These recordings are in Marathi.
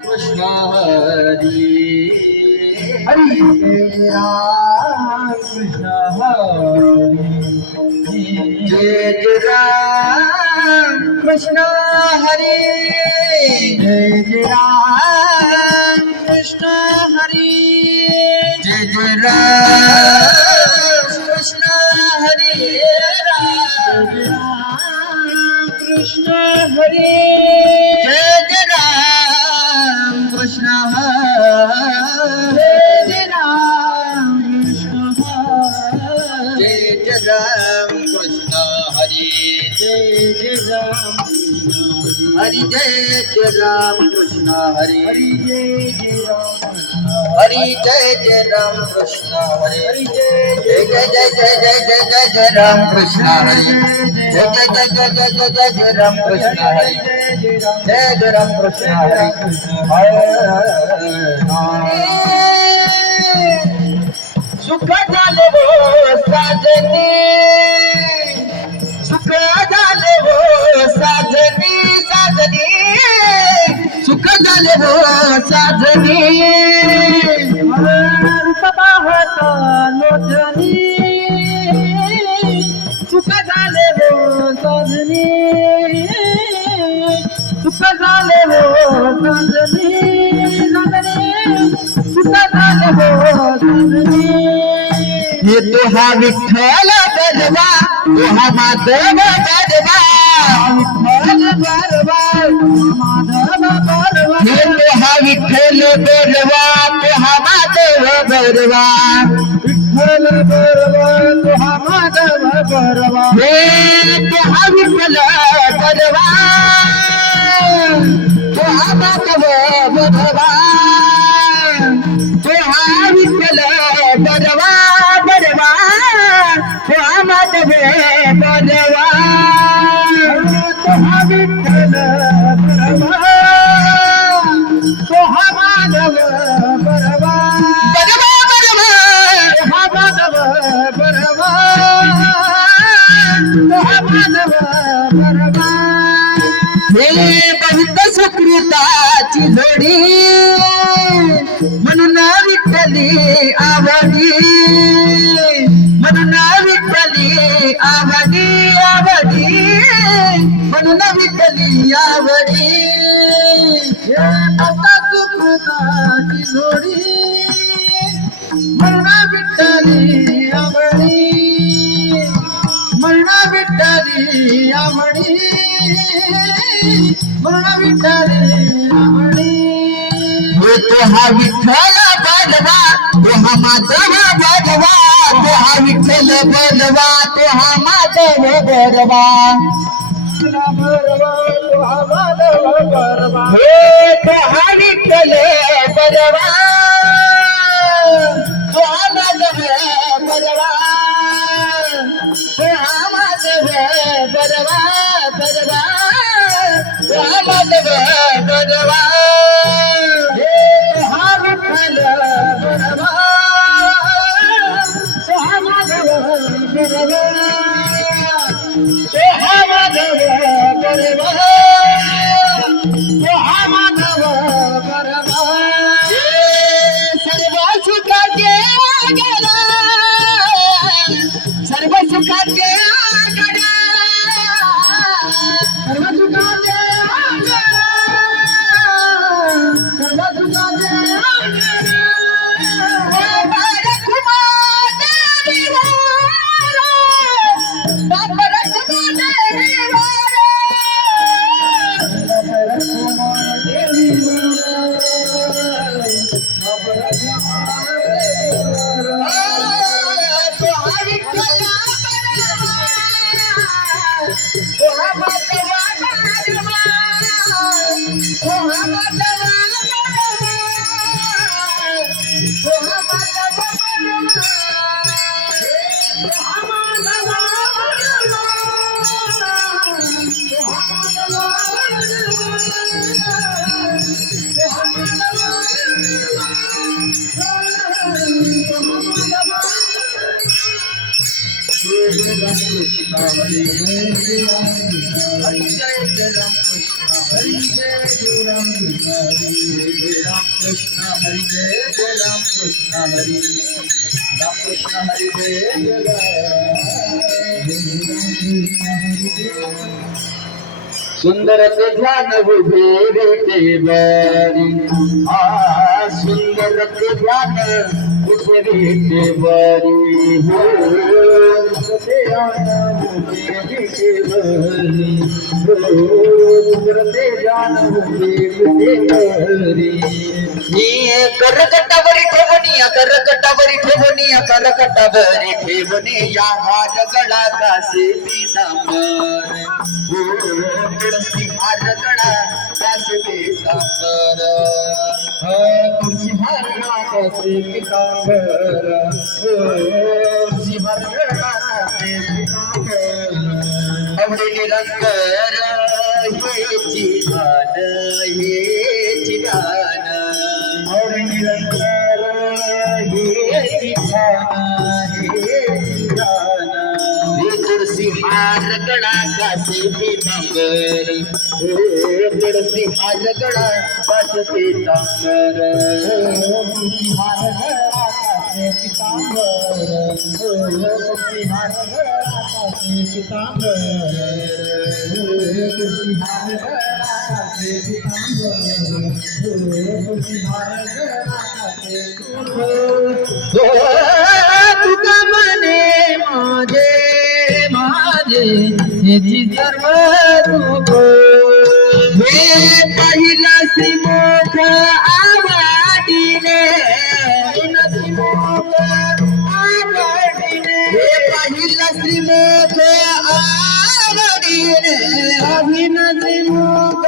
कृष्ण हरी हरी राम कृष्ण हरी जय जय राम कृष्ण हरी जय जय राम कृष्ण हरी जय जय राम कृष्ण हरी राम कृष्ण हरी जय जय राम कृष्ण हरी जय राम कृष्ण जय जय राम कृष्ण हरी जय जय राम हरि जय जय राम कृष्ण हरि हरि जय जय राम हरि जय जय राम कृष्ण हरि हरि जय जय जय जय जय जय जय जय राम कृष्ण हरि जय जय जय जय जय जय जय जय राम कृष्ण हरि जय जय राम कृष्ण हरि सुख झाले हो साजनी सुख झाले हो साजनी साजनी सुख झाले हो साजनी पाहत लोचनी सुख झाले हो सजनी सुख झाले हो सजनी सुख झाले हो सजनी हे तो हा विठ्ठल बजवा तो हा माधव बजवा विठ्ठल बरवा माधव बरवा हे तो हा विठ्ठल बजवा तो हा माधव बजवा विठ्ठल बरवा तुहा माधव बरवा हे तो हा विठ्ठल बजवा तो हा माधव बजवा तो हा विठ्ठल बजवा बजवा तो हा माधव बजवा तुहा विठ्ठल बरवा तुहा माधव बरवा बजवा बजवा तुहा माधव बरवा तुहा माधव बरवा हे बहुत सुकृताची जोडी म्हणून विठ्ठली आवडी म्हणून विठ्ठली आवडी आवडी म्हणून विठ्ठली आवडी आता सुखदाची जोडी म्हणा विठ्ठली आवडी म्हणा विठ्ठली आवडी म्हणा विठ्ठली आवडी तो हा विठ्ठल बजवा तो हा माधव बजवा तो हा विठ्ठल बजवा तो हा माधव बजवा बरवा तुहा माधव बरवा हे तो हा विठ्ठल बजवा तो हा माधव बजवा तो हा माधव बजवा बजवा तो हा माधव बजवा तुहा विठ्ठल बरवा तुहा माधव बरवा तुहा माधव बरवा तुहा माधव बरवा सर्व सुखाचे गेला सर्व सुखाचे गडा सर्व सुखाचे सर्व सुखाचे हरि जय राम कृष्ण हरि जय राम राम कृष्ण हरी जय राम कृष्ण हरी राम कृष्ण हरी सुंदर ते ध्यान उभे ते बरी सुंदर ते ध्यान उभे ते बरी ध्यान उभे ते बरी सुंदर ते ध्यान उभे ते बरी करकटावरी ठेवणी या हार गळा कासे पीतांबर तुळसी हार गळा कासे पीतांबर तुळसी हार गळा कासे पीतांबर तुळसी हार गळा कासे पीतांबर आवडे निरंतर हेची गान आवडे निरंतर हेची गान तुळसी हार गळा कासे पीतांबर तुळसी हार गळा कासे पीतांबर तुळसी हार गळा कासे पीतांबर तुळसी हार गळा कासे पीतांबर तुळसी हार गळा कासे पीतांबर तुळसी हार गळा कासे तुका म्हणे माझे हेची सर्व दुःख हे पहिला श्रीमुख आवडीने हे पहिला श्रीमुख आवडीने अभिन श्रीमुख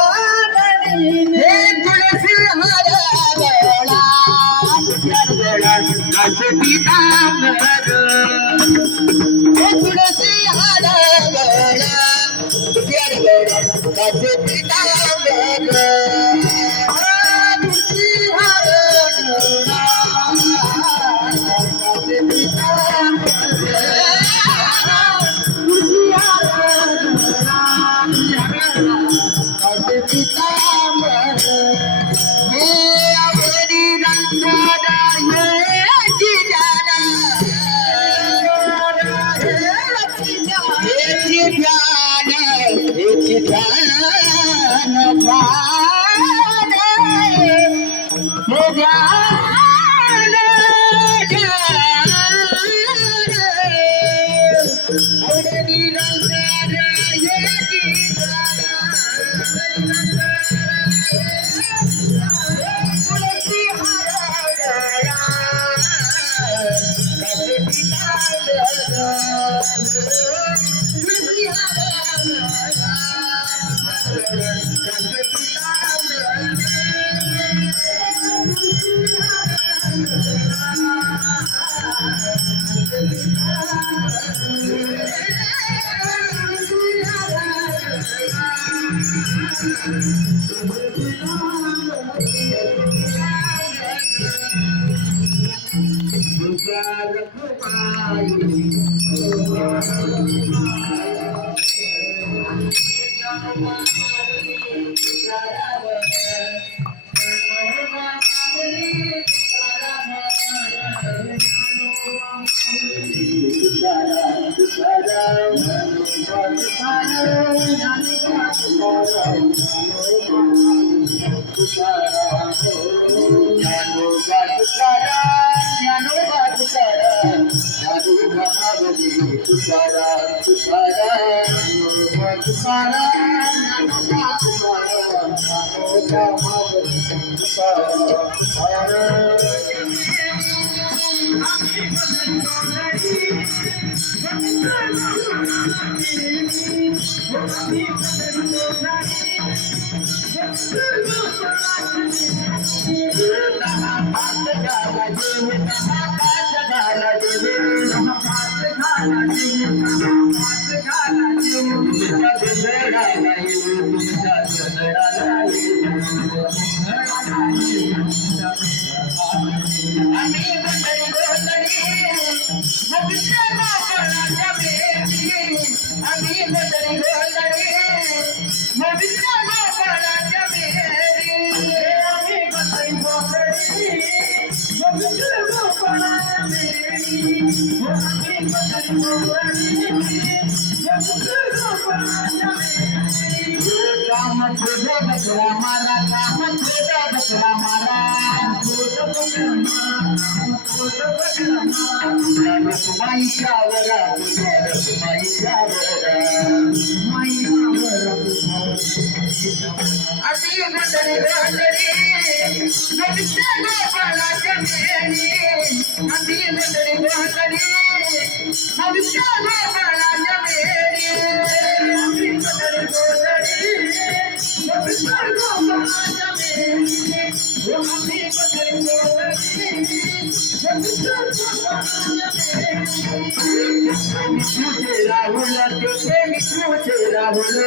आवडीने तुळसी हार गळा कासे पीतांबर तुळसी हार गळा कासे पीतांबर तुळसी हार गळा कासे पीतांबर तुळसी हार गळा कासे पीतांबर हे आवडी रंगदा हेची जाना हेची ध्यान ध्यान हे ध्यान आवडी रंगदा हेची तुळसी हार गळा कासे पीतांबर तुळसी हार गळा कासे काम खोजा बकरा मारा काम खोजा बकरा मारा रखमाईच्या वरा तुझ्या रखमाईच्या वरा अति मंडळी मंडळी भविष्य गोपाळाच्या मेळी अति मंडळी मंडळी भविष्य गोपाळाच्या मेळी अति मंडळी मंडळी भविष्य गोपाळाच्या मेळी अति मंडळी मंडळी भविष्य गोपाळाच्या मेळी विष्णूचे राहुल तेथे विष्णूचे राहुल